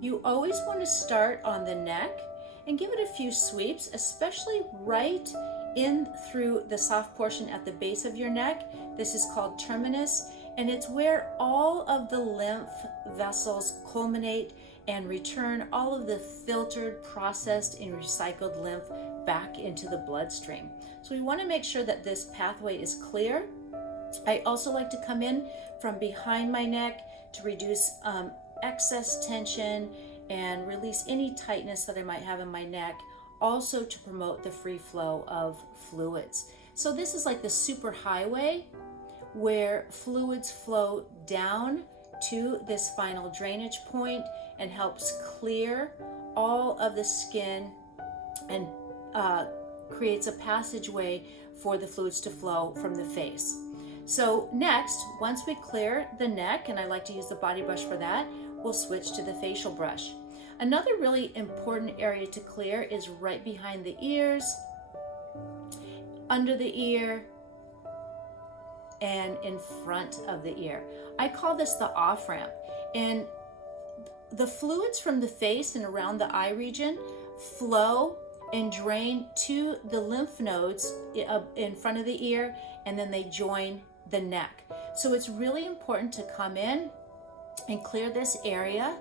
You always want to start on the neck and give it a few sweeps, especially right in through the soft portion at the base of your neck. This is called terminus, and it's where all of the lymph vessels culminate and return all of the filtered, processed, and recycled lymph back into the bloodstream. So we want to make sure that this pathway is clear. I also like to come in from behind my neck to reduce excess tension and release any tightness that I might have in my neck, also to promote the free flow of fluids. So this is like the super highway where fluids flow down to this final drainage point and helps clear all of the skin and creates a passageway for the fluids to flow from the face. So next, once we clear the neck, and I like to use the body brush for that, we'll switch to the facial brush. Another really important area to clear is right behind the ears, under the ear, and in front of the ear. I call this the off-ramp. And the fluids from the face and around the eye region flow and drain to the lymph nodes in front of the ear, and then they join the neck. So it's really important to come in and clear this area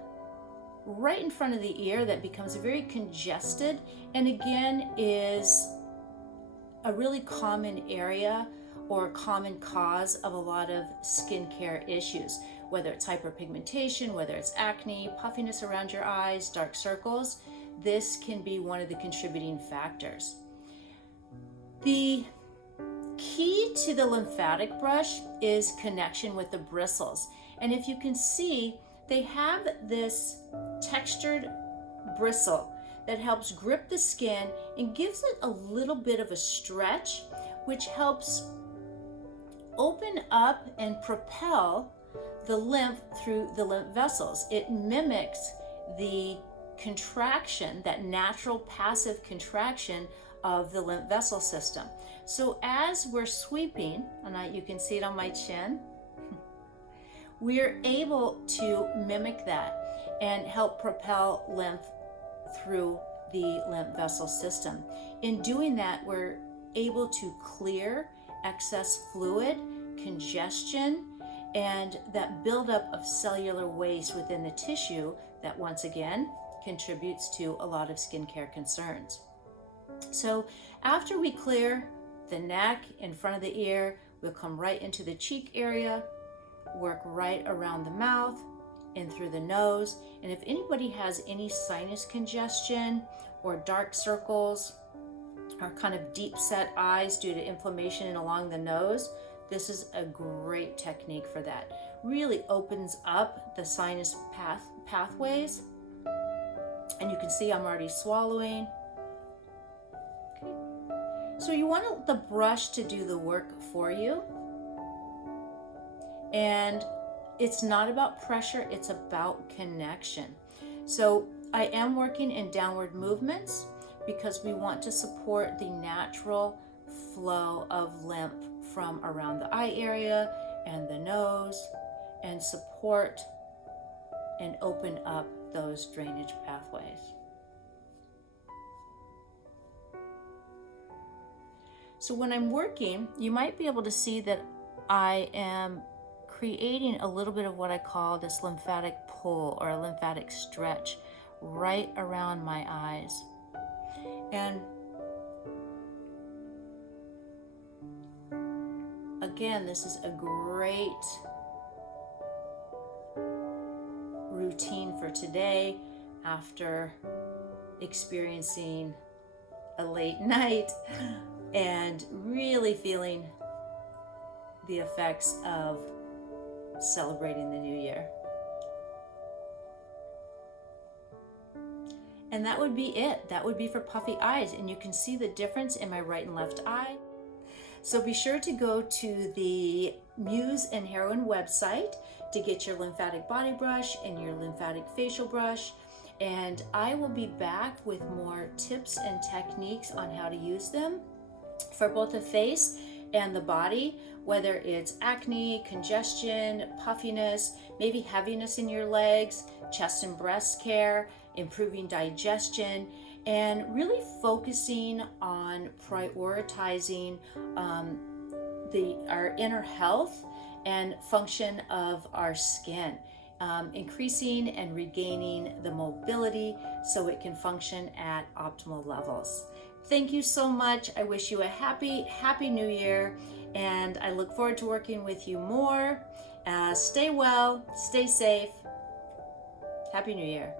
right in front of the ear that becomes very congested, and again is a really common area or a common cause of a lot of skincare issues, whether it's hyperpigmentation, whether it's acne, puffiness around your eyes, dark circles. This can be one of the contributing factors. The key to the lymphatic brush is connection with the bristles. And if you can see, they have this textured bristle that helps grip the skin and gives it a little bit of a stretch, which helps open up and propel the lymph through the lymph vessels. It mimics the contraction, that natural passive contraction of the lymph vessel system. So as we're sweeping, and you can see it on my chin, we're able to mimic that and help propel lymph through the lymph vessel system. In doing that, we're able to clear excess fluid, congestion, and that buildup of cellular waste within the tissue that once again contributes to a lot of skincare concerns. So after we clear the neck in front of the ear, we'll come right into the cheek area, work right around the mouth and through the nose. And if anybody has any sinus congestion or dark circles or kind of deep set eyes due to inflammation and along the nose, this is a great technique for that. Really opens up the sinus pathways. And you can see I'm already swallowing. Okay. So you want the brush to do the work for you. And it's not about pressure, it's about connection. So I am working in downward movements because we want to support the natural flow of lymph from around the eye area and the nose, and support and open up those drainage pathways. So when I'm working, you might be able to see that I am creating a little bit of what I call this lymphatic pull or a lymphatic stretch right around my eyes. And again, this is a great routine for today after experiencing a late night and really feeling the effects of celebrating the new year. And that would be it. That would be for puffy eyes. And you can see the difference in my right and left eye. So be sure to go to the Muse and Heroine website to get your lymphatic body brush and your lymphatic facial brush. And I will be back with more tips and techniques on how to use them for both the face and the body, whether it's acne, congestion, puffiness, maybe heaviness in your legs, chest and breast care, improving digestion, and really focusing on prioritizing our inner health and function of our skin, increasing and regaining the mobility so it can function at optimal levels. Thank you so much. I wish you a happy new year, and I look forward to working with you more. Stay well, stay safe. Happy New Year.